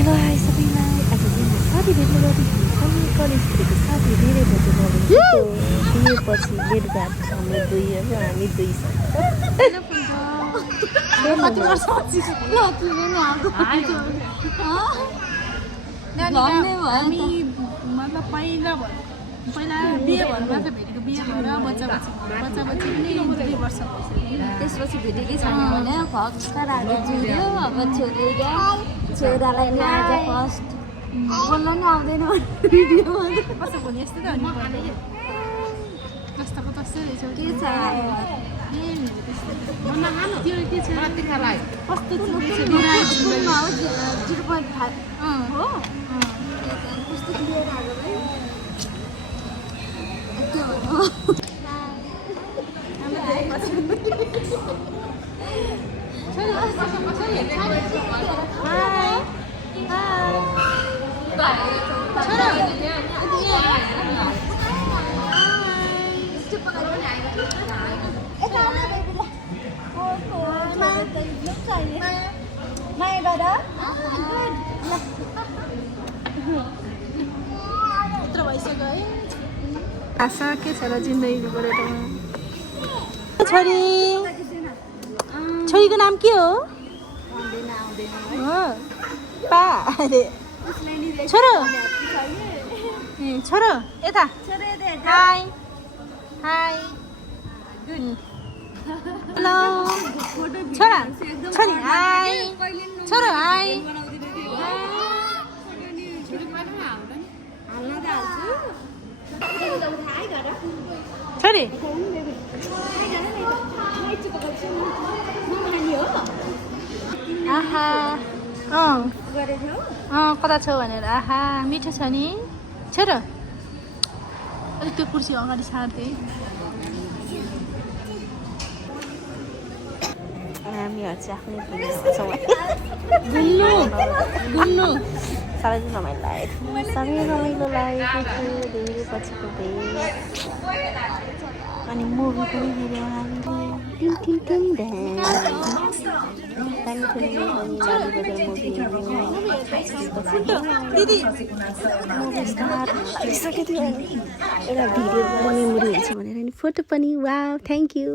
hello hi सबैलाई आज चाहिँ म साथी भेट्नु गएको सँगै कलेज पढेको साथी धेरै बजे बिहेपछि भेट भएको छ हामी दुई अब हामी दुई पहिला बिहे भएर मात्र भेटेको बिहे भएर बच्चा बच्ची पनि 2 वर्ष त्यसपछि भेटेकै छैन भने फर्स्ट जुर्यो अब छोरालाई नि आज फर्स्ट बोल्न नि आउँदैन भिडियोमा कस्तो भोलि यस्तो त हुनु पर्यो कस्तोको तस्तै रहेछ के छ त्यो के छ कस्तो छ 0.5 हो कस्तो क्लियर आएको भाइ यत्रो भइसक्यो है आशा के छ र जिन्दगीको बरेटमा छोरीको नाम के हो पा अरे छोरो छोरो यता हाई हाई हेलो छोरा छोरी हाई छोरो हाई छोरी आहा कता छौ भनेर आहा मिठो छ नि छोरो अलिक त्यो कुर्सी अगाडि सार्दै हामीहरू चाहिँ आफ्नै घुम्नु सबैले रमाइलो लागेको सबै रमाइलो लागेको थियो धेरै पछिको भेट अनि मुभी पनि हेऱ्यौँ हामीले दिदी मुभी स्टार्ट भइसकेको थियो अनि एउटा भिडियो मेमोरी हुन्छ भनेर नि फोटो पनि वाउ थ्याङ्क यू